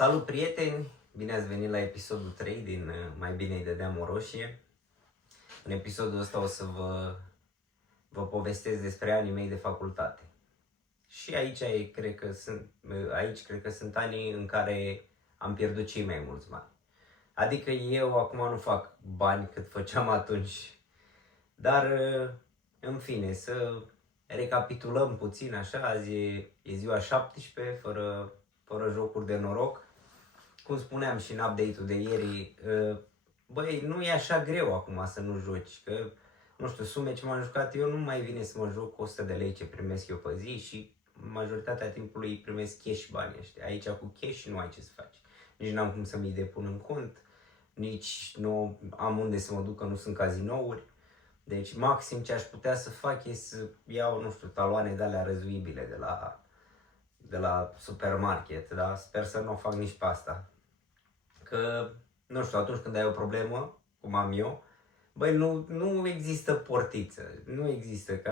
Salut prieteni! Bine ați venit la episodul 3 din Mai bine îi dădeam o roșie. În episodul ăsta o să vă povestesc despre anii mei de facultate. Și aici cred că sunt anii în care am pierdut cei mai mulți bani. Adică eu acum nu fac bani cât făceam atunci. Dar, în fine, să recapitulăm puțin așa, azi e ziua 17, fără jocuri de noroc. Cum spuneam și în update-ul de ieri, băi, nu e așa greu acum să nu joci, că, nu știu, sume ce m-am jucat eu nu mai vine să mă joc 100 de lei ce primesc eu pe zi și majoritatea timpului primesc cash banii ăștia. Aici cu cash nu ai ce să faci. Nici n-am cum să mi depun în cont, nici nu am unde să mă duc, că nu sunt cazinouri. Deci maxim ce aș putea să fac e să iau, nu știu, taloane de alea răzuibile de la supermarket, dar sper să nu o fac nici pe asta. Că, nu știu, atunci când ai o problemă, cum am eu, băi, nu există portiță, nu există, că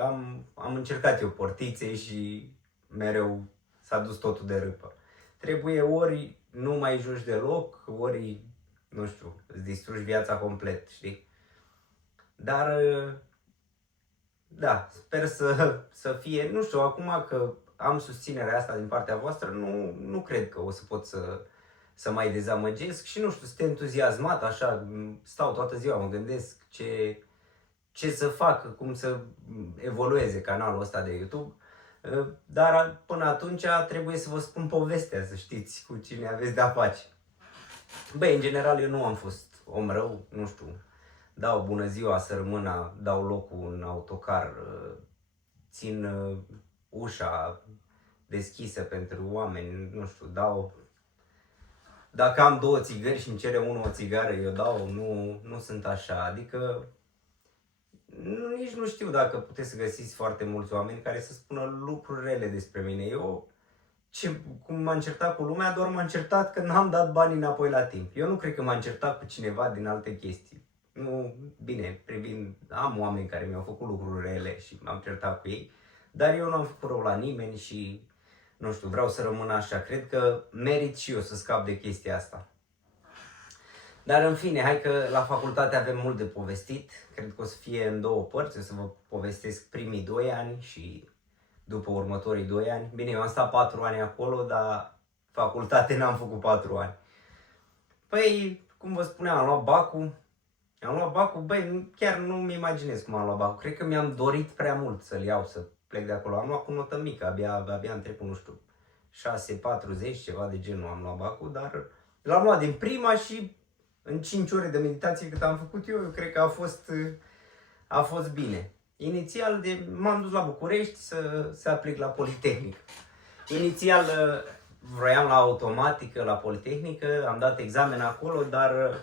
am încercat eu portițe și mereu s-a dus totul de râpă. Trebuie ori nu mai joci deloc, ori, nu știu, îți distrugi viața complet, știi? Dar, da, sper să fie, nu știu, acum că am susținerea asta din partea voastră, nu cred că o să pot să mai dezamăgesc și nu știu, sunt entuziasmat, așa, stau toată ziua, mă gândesc ce să fac, cum să evolueze canalul ăsta de YouTube. Dar până atunci trebuie să vă spun povestea, să știți cu cine aveți de-a face. Băi, în general eu nu am fost om rău, nu știu, dau bună ziua, sărmâna, dau locul în autocar, țin ușa deschisă pentru oameni, nu știu, dau... Dacă am două țigări și îmi cere unul o țigară, eu dau, nu sunt așa, adică nici nu știu dacă puteți să găsiți foarte mulți oameni care să spună lucruri rele despre mine. Eu, cum m-am certat cu lumea, doar m-am certat că n-am dat banii înapoi la timp. Eu nu cred că m-am certat cu cineva din alte chestii. Nu, bine, am oameni care mi-au făcut lucruri rele și m-am certat cu ei, dar eu nu am făcut rău la nimeni și, nu știu, vreau să rămân așa. Cred că merit și eu să scap de chestia asta. Dar în fine, hai că la facultate avem mult de povestit. Cred că o să fie în două părți. O să vă povestesc primii 2 ani și după următorii 2 ani. Bine, eu am stat 4 ani acolo, dar facultate n-am făcut 4 ani. Păi, cum vă spuneam, am luat bacul, băi, chiar nu-mi imaginez cum am luat bacul. Cred că mi-am dorit prea mult să-l iau, să plec de acolo. Am luat cu notă mică, abia am trecut, nu știu, 6,40, ceva de genul am luat bacul, dar l-am luat din prima și în 5 ore de meditație cât am făcut eu cred că a fost bine. Inițial m-am dus la București să aplic la Politehnică. Inițial vroiam la automatică, la Politehnică, am dat examen acolo, dar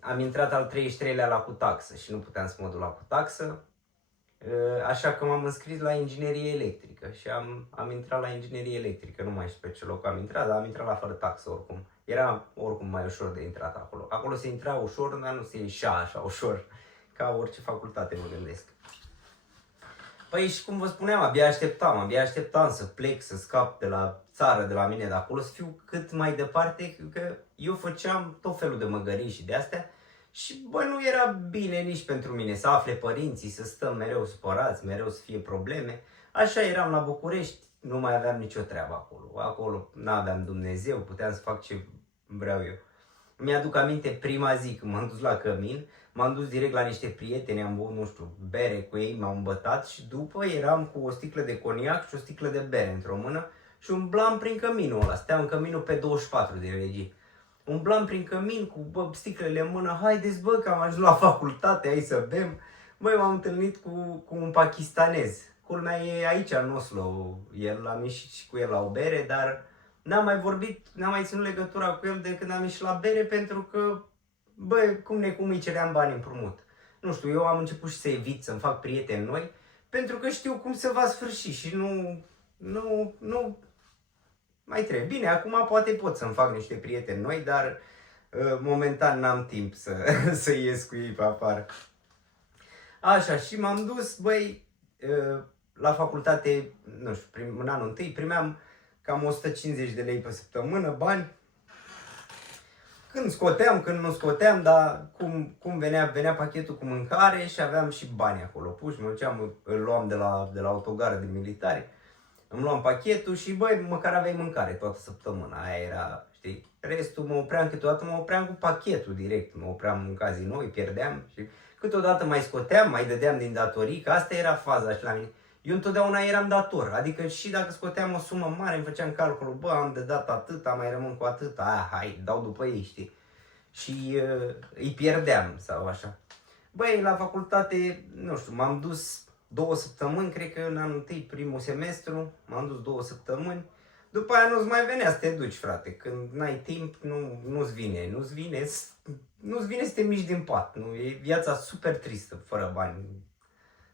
am intrat al 33-lea la cu taxă și nu puteam să mă duc la cu taxă. Așa că m-am înscris la inginerie electrică și am intrat la inginerie electrică, nu mai știu pe ce loc am intrat, dar am intrat la fără taxă oricum. Era oricum mai ușor de intrat acolo. Acolo se intra ușor, dar nu se ieșea așa ușor, ca orice facultate, mă gândesc. Păi și cum vă spuneam, abia așteptam să plec, să scap de la țară, de la mine de acolo, să fiu cât mai departe, că eu făceam tot felul de măgării și de astea. Și bă, nu era bine nici pentru mine să afle părinții, să stăm mereu supărați, mereu să fie probleme. Așa eram la București, nu mai aveam nicio treabă acolo. Acolo n-aveam Dumnezeu, puteam să fac ce vreau eu. Mi-aduc aminte prima zi când m-am dus la Cămin, m-am dus direct la niște prieteni, am băut, nu știu, bere cu ei, m-am îmbătat și după eram cu o sticlă de coniac și o sticlă de bere într-o mână și umblam prin Căminul ăla. Steam în Căminul pe 24 de legii. Umblam prin Cămin cu sticlele în mână, haideți bă că am ajuns la facultate, hai să bem. Băi, m-am întâlnit cu un pakistanez. Culmea e aici în Oslo, am ieșit și cu el la o bere, dar n-am mai ținut legătura cu el de când am ieșit la bere pentru că, băi, cum îi ceream bani împrumut. Nu știu, eu am început și să evit, să-mi fac prieteni noi, pentru că știu cum se va sfârși și nu mai trebuie. Bine, acum poate pot să-mi fac niște prieteni noi, dar momentan n-am timp să ies cu ei pe afară. Așa, și m-am dus, băi, la facultate, nu știu, în anul întâi primeam cam 150 de lei pe săptămână, bani. când scoteam, când nu scoteam, dar cum venea pachetul cu mâncare și aveam și bani acolo puși, mă duceam, îl luam de la autogară de militari, îmi luam pachetul și băi, măcar aveai mâncare toată săptămâna, aia era, știi? Restul mă opream, câteodată mă opream cu pachetul direct, mă opream în casino, îi pierdeam și câteodată mai scoteam, mai dădeam din datorii, că asta era faza și la mine. Eu întotdeauna eram dator, adică și dacă scoteam o sumă mare, îmi făceam calculul, bă, am de dat atâta, mai rămân cu atâta, aia, hai, dau după ei, știi? Și îi pierdeam sau așa. Băi, la facultate, nu știu, m-am dus 2 săptămâni, cred că în anul întâi, primul semestru, m-am dus 2 săptămâni. După aia nu-ți mai venea să te duci, frate, când n-ai timp, nu-ți vine să te miști din pat, nu? E viața super tristă, fără bani.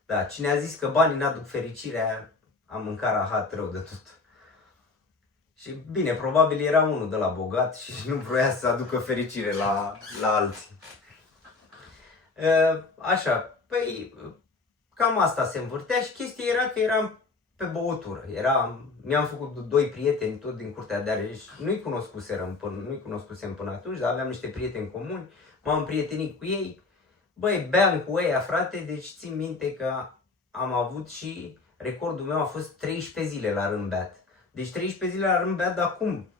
Da, cine a zis că banii n-aduc fericirea, a mâncat rahat rău de tot. Și bine, probabil era unul de la bogat și nu vroia să aducă fericire la alții. Așa, păi cam asta se învârtea și chestia era că eram pe băutură. Mi-am făcut 2 prieteni tot din Curtea de Argeș. Nu-i cunoscusem până atunci, dar aveam niște prieteni comuni. M-am prietenit cu ei. Băi, beam cu ei, frate, deci țin minte că am avut și recordul meu a fost 13 zile la rând beat. Deci 13 zile la rând beat, dar cum?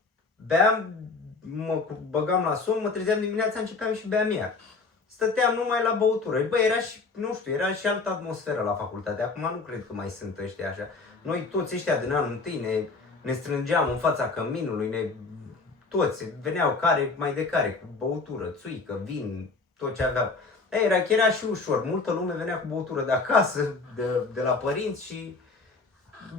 Beam, mă băgam la somn, mă trezeam dimineața, începeam și beam iar. Stăteam numai la băutură. Băi, era și, nu știu, era și altă atmosferă la facultate. Acum nu cred că mai sunt ăștia așa. Noi toți ăștia din anul întâi ne strângeam în fața căminului, toți, veneau care mai de care, cu băutură, țuică, vin, tot ce aveau. Era și ușor, multă lume venea cu băutură de acasă, de la părinți și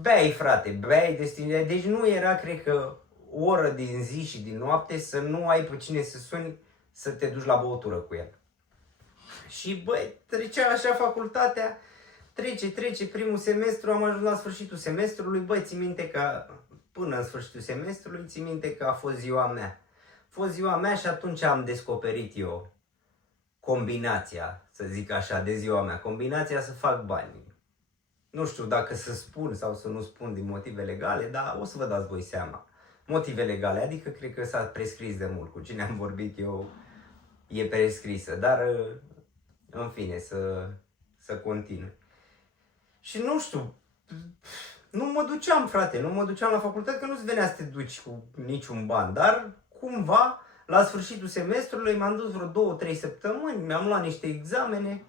beai, frate, beai, deci nu era, cred că, o oră din zi și din noapte să nu ai pe cine să suni să te duci la băutură cu el. Și băi, trecea așa facultatea, trece primul semestru, am ajuns la sfârșitul semestrului, băi, țin minte că până în sfârșitul semestrului, țin minte că a fost ziua mea. A fost ziua mea și atunci am descoperit eu combinația, să zic așa, de ziua mea, combinația să fac bani. Nu știu dacă să spun sau să nu spun din motive legale, dar o să vă dați voi seama. Motive legale, adică cred că s-a prescris de mult, cu cine am vorbit eu e prescrisă, dar în fine, să continui. Și nu știu, nu mă duceam, frate, nu mă duceam la facultate, că nu-ți venea să te duci cu niciun ban, dar cumva, la sfârșitul semestrului, m-am dus vreo 2-3 săptămâni, mi-am luat niște examene,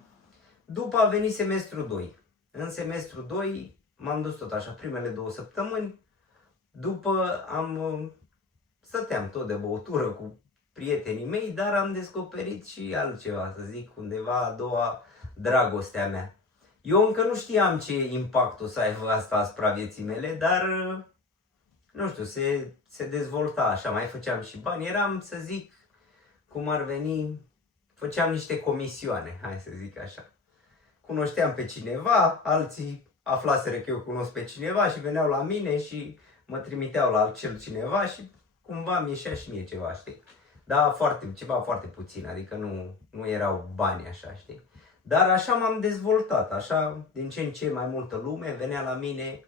după a venit semestrul 2. În semestrul 2 m-am dus tot așa, primele 2 săptămâni, după stăteam tot de băutură cu prietenii mei, dar am descoperit și altceva, să zic, undeva a doua dragostea mea. Eu încă nu știam ce impact o să aibă asta asupra vieții mele, dar, nu știu, se dezvolta așa, mai făceam și bani. Eram, să zic, cum ar veni, făceam niște comisioane, hai să zic așa. Cunoșteam pe cineva, alții aflaseră că eu cunosc pe cineva și veneau la mine și mă trimiteau la acel cineva și cumva mi ieșea și mie ceva, știi? Dar ceva foarte puțin, adică nu erau bani așa, știi? Dar așa m-am dezvoltat, așa din ce în ce mai multă lume venea la mine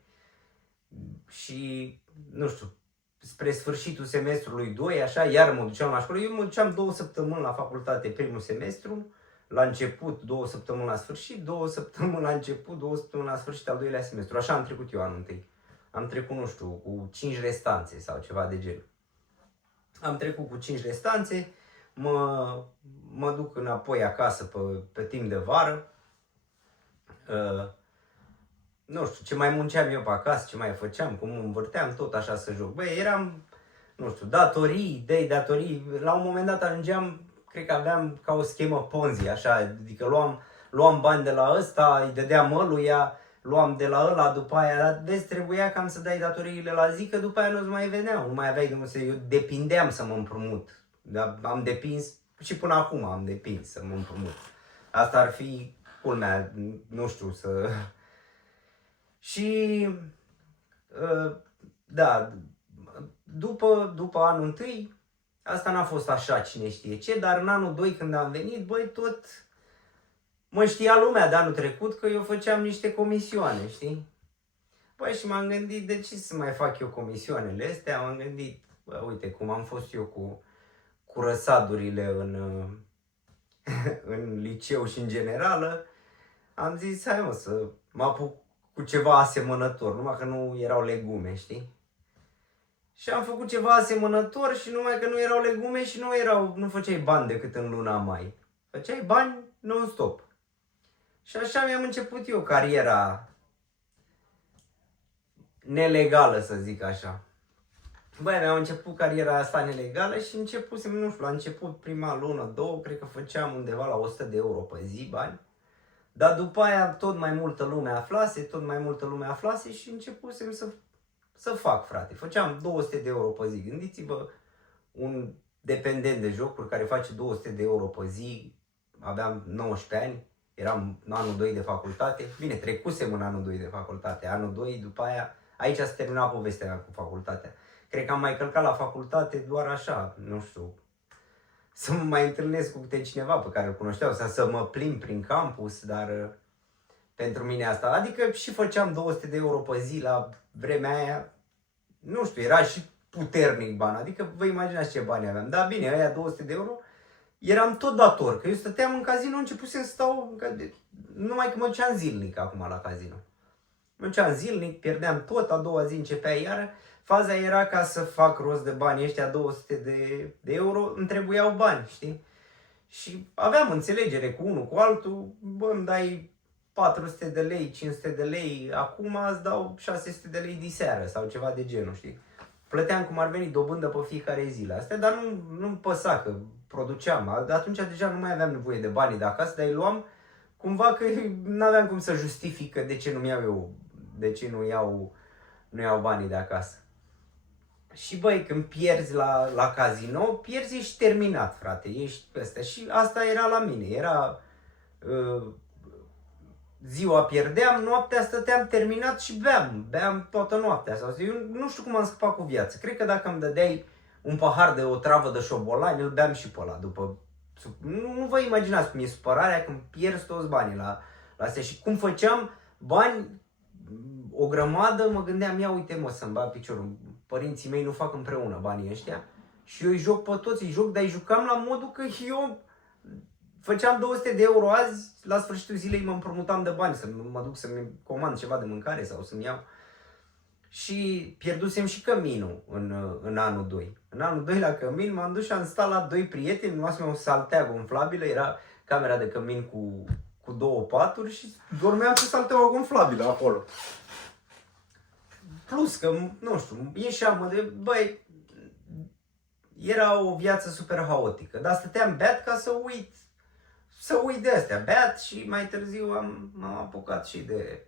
și, nu știu, spre sfârșitul semestrului 2, așa, iar mă duceam la școală. Eu mă duceam 2 săptămâni la facultate primul semestru, la început, 2 săptămâni la sfârșit, 2 săptămâni la început, 2 săptămâni la sfârșit al 2-lea semestru. Așa am trecut eu anul întâi. Am trecut, nu știu, cu 5 restanțe sau ceva de genul. Am trecut cu 5 restanțe, mă duc înapoi acasă pe timp de vară. Nu știu, ce mai munceam eu pe acasă, ce mai făceam, cum mă învârteam, tot așa să joc. Băi, eram, nu știu, datorii. La un moment dat ajungeam, cred că aveam ca o schemă Ponzi, așa, adică luam bani de la ăsta, îi dădeam ăluia, luam de la ăla, după aia, dar vezi, trebuia cam să dai datoriile la zi, că după aia nu-ți mai veneau, nu mai aveai de unde eu depindeam să mă împrumut. Dar am depins, și până acum am depins să mă împrumut. Asta ar fi culmea, nu știu, să... Și, da, după anul întâi, asta n-a fost așa cine știe ce, dar în anul 2 când am venit, băi, tot mă știa lumea de anul trecut că eu făceam niște comisioane, știi? Băi, și m-am gândit, de ce să mai fac eu comisioanele astea? M-am gândit, bă, uite cum am fost eu cu răsadurile în liceu și în generală, am zis, hai mă, să mă apuc cu ceva asemănător, numai că nu erau legume, știi? Și am făcut ceva asemănător și numai că nu erau legume și nu făceai bani decât în luna mai. Făceai bani non-stop. Și așa mi-am început eu cariera nelegală, să zic așa. Băi, mi-am început cariera asta nelegală și începusem, nu știu, la început, prima lună, două, cred că făceam undeva la 100 de euro pe zi bani. Dar după aia tot mai multă lume aflase și începusem să fac, frate. Făceam 200 de euro pe zi. Gândiți-vă, un dependent de jocuri care face 200 de euro pe zi, aveam 19 ani, eram în anul 2 de facultate. Bine, trecusem în anul 2 de facultate. Anul 2, după aia, aici se termina povestea mea cu facultatea. Cred că am mai călcat la facultate doar așa, nu știu, să mă mai întâlnesc cu câte cineva pe care îl cunoșteau, sau să mă plimb prin campus, dar pentru mine asta, adică și făceam 200 de euro pe zi la vremea aia, nu știu, era și puternic bani, adică vă imaginați ce bani aveam, dar bine, aia 200 de euro, eram tot dator, că eu stăteam în casino, începusem să stau, numai că mă duceam zilnic acum la casino. Mă duceam zilnic, pierdeam tot, a doua zi începea iară. Faza era ca să fac rost de bani ăștia 200 de euro, îmi trebuiau bani, știi? Și aveam înțelegere cu unul, cu altul, bă, îmi dai 400 de lei, 500 de lei, acum îți dau 600 de lei diseară sau ceva de genul, știi? Plăteam cum ar veni dobândă pe fiecare zi la astea, dar nu-mi păsa că produceam. Atunci deja nu mai aveam nevoie de banii de acasă, dar îi luam cumva că nu aveam cum să justific de ce nu-mi iau eu, de ce nu iau banii de acasă. Și băi, când pierzi la casino, pierzi, ești terminat, frate, ești ăsta. Și asta era la mine, era ziua pierdeam, noaptea stăteam terminat și beam toată noaptea. Sau eu nu știu cum am scăpat cu viață. Cred că dacă îmi dădeai un pahar de o travă de șobolani, îl beam și pe ăla. Nu vă imaginați cum e supărarea când pierzi toți banii la astea. Și cum făceam bani, o grămadă, mă gândeam, ia uite mă să-mi bag piciorul. Părinții mei nu fac împreună banii ăștia și eu îi joc pe toți, dar îi jucam la modul că eu făceam 200 de euro azi, la sfârșitul zilei mă împrumutam de bani să mă duc să-mi comand ceva de mâncare sau să-mi iau. Și pierdusem și căminul în anul 2. În anul 2 la cămin m-am dus și am stat la doi prieteni, îmi luasem o saltea gonflabilă, era camera de cămin cu două paturi și dormeam cu salteaua gonflabilă acolo. Plus că, nu știu, ieșeam de, băi, era o viață super haotică, dar stăteam beat ca să uit de astea, beat și mai târziu m-am apucat și de...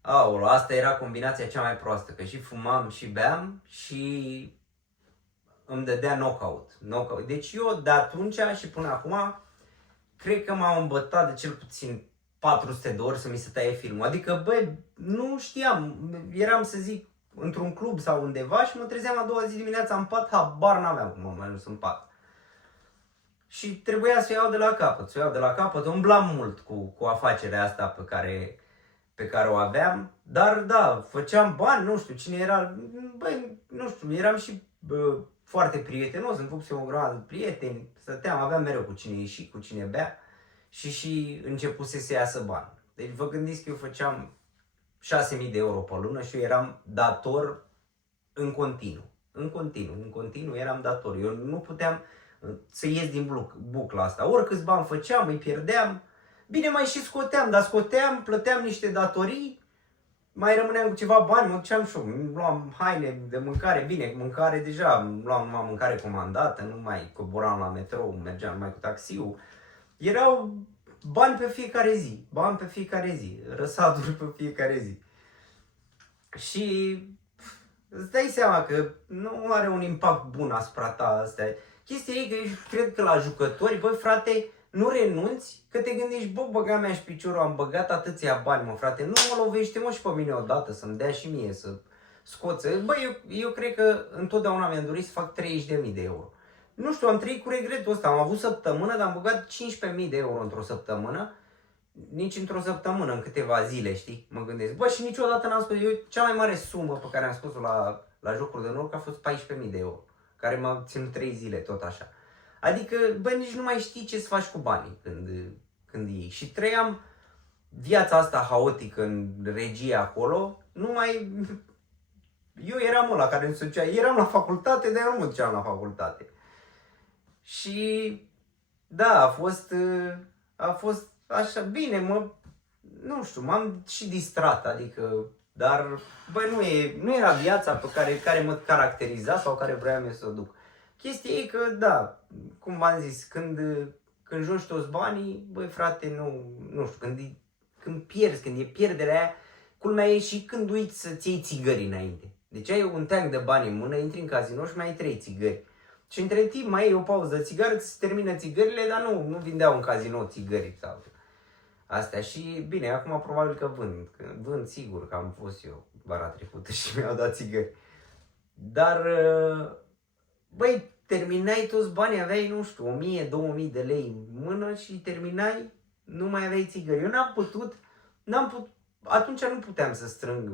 Aolo, asta era combinația cea mai proastă, că și fumam și beam și îmi dădea knockout. Deci eu de atunci și până acum, cred că m-am îmbătat de cel puțin 400 de ori să mi se taie filmul. Adică, băi, nu știam, eram să zic într-un club sau undeva și mă trezeam a doua zi dimineața în pat, habar n-aveam cum mă dus în pat. Și trebuia să o iau de la capăt, umblam mult cu afacerea asta pe care o aveam, dar da, făceam bani, nu știu cine era, băi, nu știu, eram și foarte prietenos, îmi făcusem o grămadă de prieteni, stăteam, aveam mereu cu cine ieși, cu cine bea și începuse să iasă bani. Deci vă gândiți că eu făceam 6.000 de euro pe lună și eu eram dator în continuu eram dator. Eu nu puteam să ies din bucla asta. Oricâți bani făceam, îi pierdeam. Bine, mai și scoteam, plăteam niște datorii, mai rămâneam cu ceva bani, mă duceam și eu, luam haine de mâncare, bine, mâncare deja, luam numai mâncare comandată, nu mai coboram la metrou, mergeam numai cu taxiul. Erau bani pe fiecare zi, răsaduri pe fiecare zi. Și îți dai seama că nu are un impact bun asupra ta asta. Chestia e că eu cred că la jucători, băi frate, nu renunți, că te gândești, bă, băga mea și piciorul, am băgat atâția bani, mă frate, nu mă lovește mă și pe mine odată, să-mi dea și mie să scoță. Băi, eu cred că întotdeauna mi-am dorit să fac 30.000 de euro. Nu știu, am trăit cu regretul ăsta, am avut săptămână, dar am băgat 15.000 de euro într-o săptămână. Nici într-o săptămână, în câteva zile, știi, mă gândesc. Bă, și niciodată n-am scos, eu cea mai mare sumă pe care am scos-o la jocuri de noroc a fost 14.000 de euro care m-a ținut 3 zile, tot așa. Adică, bă, nici nu mai știi ce să faci cu banii când iei. Și trăiam viața asta haotică în regie acolo, eu eram ăla care se ducea, eram la facultate, dar eu nu mă duceam la facultate. Și da, a fost așa, bine, nu știu, m-am și distrat, adică, dar, băi, nu era viața pe care mă caracteriza sau care vreau eu să o duc. Chestia e că, da, cum v-am zis, când joci toți banii, băi, frate, nu știu, când pierzi, când e pierderea aia, culmea e și când uiți să-ți iei țigări înainte. Deci ai un teanc de bani în mână, intri în casino și mai ai 3 țigări. Și între timp mai ai o pauză de țigară, îți termină țigările, dar nu vindeau în casino țigări sau astea. Și bine, acum probabil că vând sigur, că am fost eu vara trecută și mi-au dat țigări. Dar, băi, terminai toți banii, aveai, nu știu, 1000-2000 de lei în mână și terminai, nu mai aveai țigări. Eu n-am putut, atunci nu puteam să strâng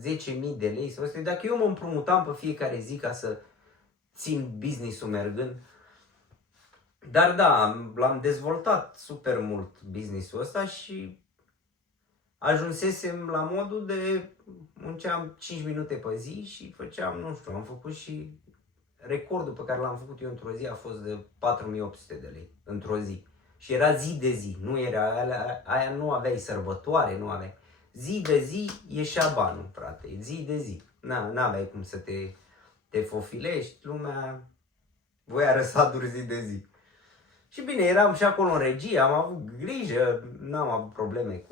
10.000 de lei sau asta. Dacă eu mă împrumutam pe fiecare zi ca să țin business-ul mergând. Dar da, l-am dezvoltat super mult business-ul ăsta și ajunsesem la modul de munceam 5 minute pe zi și făceam, nu știu, am făcut și recordul pe care l-am făcut eu într-o zi a fost de 4.800 de lei într-o zi. Și era zi de zi, nu era aia nu aveai sărbătoare, nu aveai. Zi de zi ieșea banul, frate, zi de zi. N-aveai cum să te fofilești, lumea voia răsaduri zi de zi. Și bine, eram și acolo în regie, am avut grijă, n-am avut probleme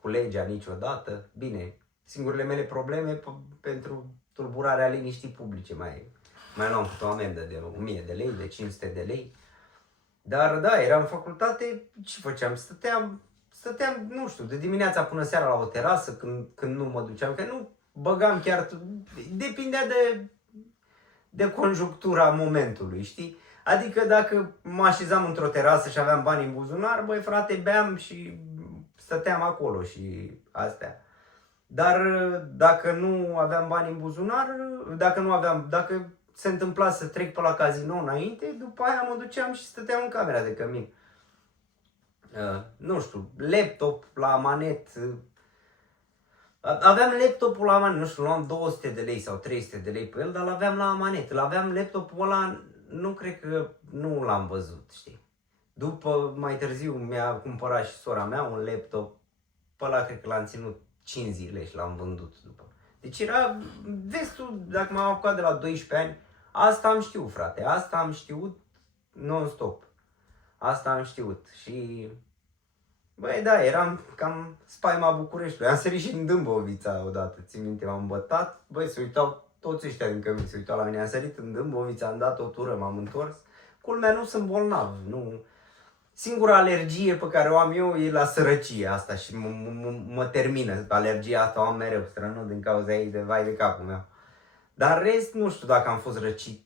cu legea niciodată. Bine, singurele mele probleme pentru tulburarea liniștii publice, mai luam câte o amendă de 1000 de lei, de 500 de lei. Dar da, eram în facultate, ce făceam? Stăteam, nu știu, de dimineața până seara la o terasă când nu mă duceam, că nu băgam chiar, depindea de conjunctura momentului, știi? Adică dacă mă așezam într-o terasă și aveam bani în buzunar, băi frate, beam și stăteam acolo și astea. Dar dacă nu aveam bani în buzunar, dacă se întâmpla să trec pe la casino înainte, după aia mă duceam și stăteam în camera de cămin. Nu știu, laptop la manet. Aveam laptopul la manet, nu știu, luam 200 de lei sau 300 de lei pe el, dar l-aveam la manet. L-aveam laptopul ăla, nu cred că nu l-am văzut, știi. După, mai târziu, mi-a cumpărat și sora mea un laptop, pe ăla cred că l-am ținut 5 zile și l-am vândut după. Deci era, vezi tu, dacă m-am apucat de la 12 ani, asta am știut, frate, asta am știut non-stop. Asta am știut și, băi, da, eram cam spaima Bucureștiului. Am sărit și în Dâmbovița odată, țin minte, m-am îmbătat, băi, se uitau toți ăștia din cămin, se uitau la mine, am sărit în Dâmbovița, am dat o tură, m-am întors. Culmea, nu sunt bolnav, nu. Singura alergie pe care o am eu e la sărăcie asta și mă termină. Alergia asta o am mereu, strănut din cauza ei de vai de capul meu. Dar în rest, nu știu dacă am fost răcit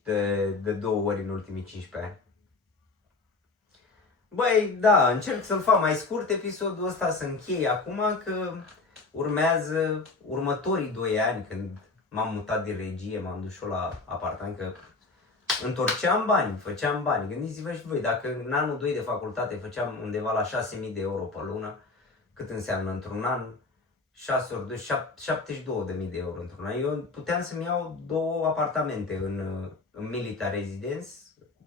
de 2 ori în ultimii 15 ani. Băi, da, încerc să-l fac mai scurt episodul ăsta, să închei acum, că urmează următorii 2 ani când m-am mutat din regie, m-am dus și eu la apartament, că întorceam bani, făceam bani. Gândiți-vă și voi, dacă în anul 2 de facultate făceam undeva la 6.000 de euro pe lună, cât înseamnă într-un an? 6 ori 2, 72.000 de euro într-un an. Eu puteam să-mi iau 2 apartamente în Milita Residence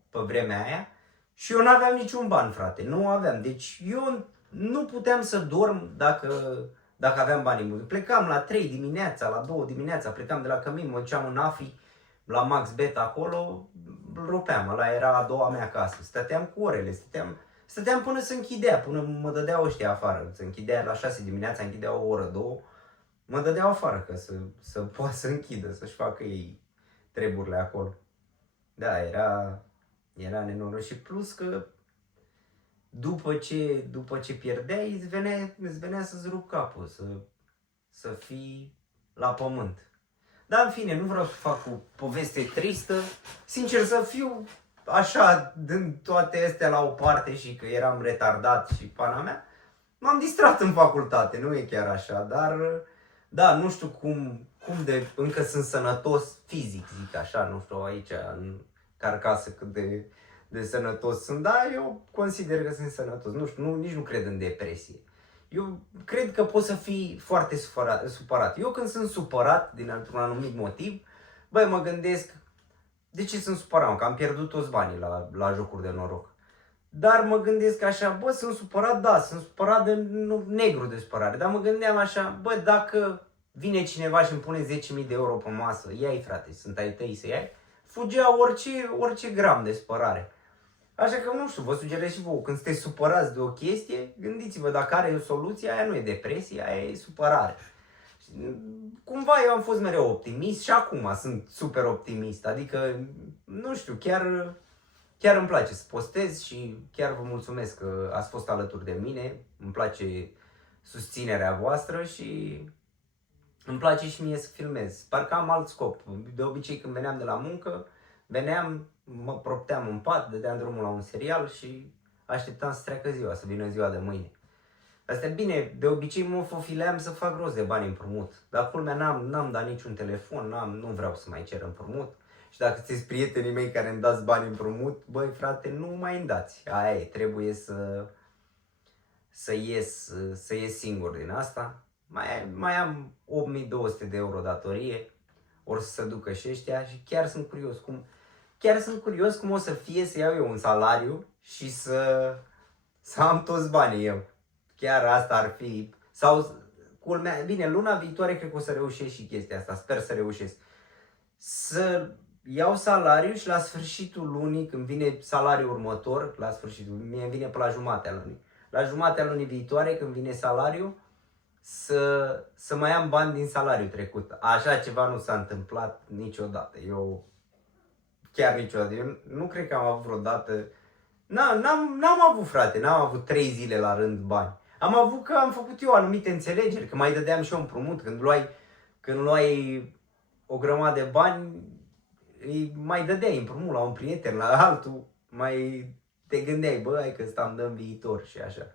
pe vremea aia și eu n-aveam niciun ban, frate, nu aveam. Deci eu nu puteam să dorm dacă aveam bani în buzunar. Plecam la 3 dimineața, la 2 dimineața, plecam de la Cămin, mă duceam în Afri, la Max Bet acolo, rupeam, ăla era a doua mea casă. Stăteam cu orele, stăteam până se închidea, până mă dădeau ăștia afară. Se închidea la 6 dimineața, închidea o oră, 2, mă dădeau afară ca să poată să închidă, să-și facă ei treburile acolo. Da, era nenorocit și plus că după ce pierdeai, îți venea să-ți rup capul, să fii la pământ. Dar în fine, nu vreau să fac o poveste tristă. Sincer să fiu, așa, dând toate astea la o parte și că eram retardat și pana mea, m-am distrat în facultate, nu e chiar așa, dar da, nu știu încă sunt sănătos fizic, zic așa, nu știu, aici în carcasă cât de sănătos sunt, dar eu consider că sunt sănătos, nu știu, nici nu cred în depresie. Eu cred că poți să fii foarte supărat. Eu când sunt supărat din un anumit motiv, băi, mă gândesc, de ce sunt supărat? Că am pierdut toți banii la jocuri de noroc. Dar mă gândesc așa, bă, sunt supărat, da, sunt supărat de negru de supărare, dar mă gândeam așa, bă, dacă vine cineva și îmi pune 10.000 de euro pe masă, ia-i frate, sunt ai tăi să iai, fugea orice gram de supărare. Așa că nu știu, vă sugerez și vouă, când sunteți supărați de o chestie, gândiți-vă dacă are o soluție, aia nu e depresie, aia e supărare. Cumva eu am fost mereu optimist și acum sunt super optimist, adică, nu știu, chiar îmi place să postez și chiar vă mulțumesc că ați fost alături de mine, îmi place susținerea voastră și îmi place și mie să filmez. Parcă am alt scop. De obicei când veneam de la muncă, mă propteam în pat, dădeam drumul la un serial și așteptam să treacă ziua, să vină ziua de mâine. Asta e bine, de obicei mă fofileam să fac rost de bani împrumut. Dar culmea n-am dat niciun telefon, nu vreau să mai cer împrumut. Și dacă sunteți prietenii mei care îmi dați bani împrumut, băi frate, nu mai îmi dați. Aia e, trebuie să ies singur din asta. Mai am 8.200 de euro datorie, or să se ducă și ăștia și chiar sunt curios cum o să fie să iau eu un salariu și să am toți banii eu. Chiar asta ar fi, sau culmea, bine, luna viitoare cred că o să reușesc și chestia asta, sper să reușesc. Să iau salariu și la sfârșitul lunii, când vine salariul următor, la sfârșitul, mie vine pe la jumatea lunii. La jumatea lunii viitoare, când vine salariul, să mai am bani din salariul trecut. Așa ceva nu s-a întâmplat niciodată. Chiar niciodată. Eu nu cred că am avut vreodată. N-am avut, frate, n-am avut 3 zile la rând bani. Am avut că am făcut eu anumite înțelegeri, că mai dădeam și eu împrumut. Când luai o grămadă de bani, îi mai dădeai împrumut la un prieten, la altul, mai te gândeai, bă, hai că ăsta îmi dă în viitor și așa.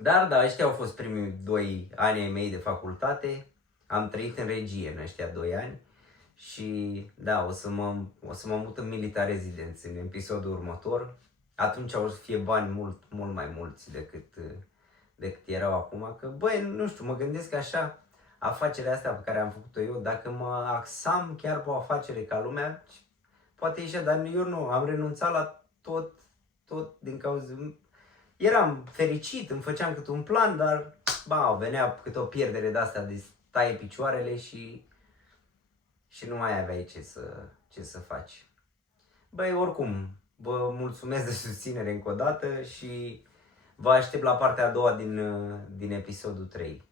Dar da, ăștia au fost primii 2 ani ai mei de facultate. Am trăit în regie în ăștia 2 ani. Și da, o să mă mut în Military Residence în episodul următor. Atunci o să fie bani mult mai mulți decât erau acum. Că băi, nu știu, mă gândesc că așa, afacerea asta pe care am făcut-o eu, dacă mă axam chiar pe o afacere ca lumea, poate ieșea, dar eu nu, am renunțat la tot din cauza. Eram fericit, îmi făceam câte un plan, dar venea câte o pierdere de asta de taie picioarele și nu mai aveai ce să faci. Băi, oricum, vă mulțumesc de susținere încă o dată și vă aștept la partea a doua din episodul 3.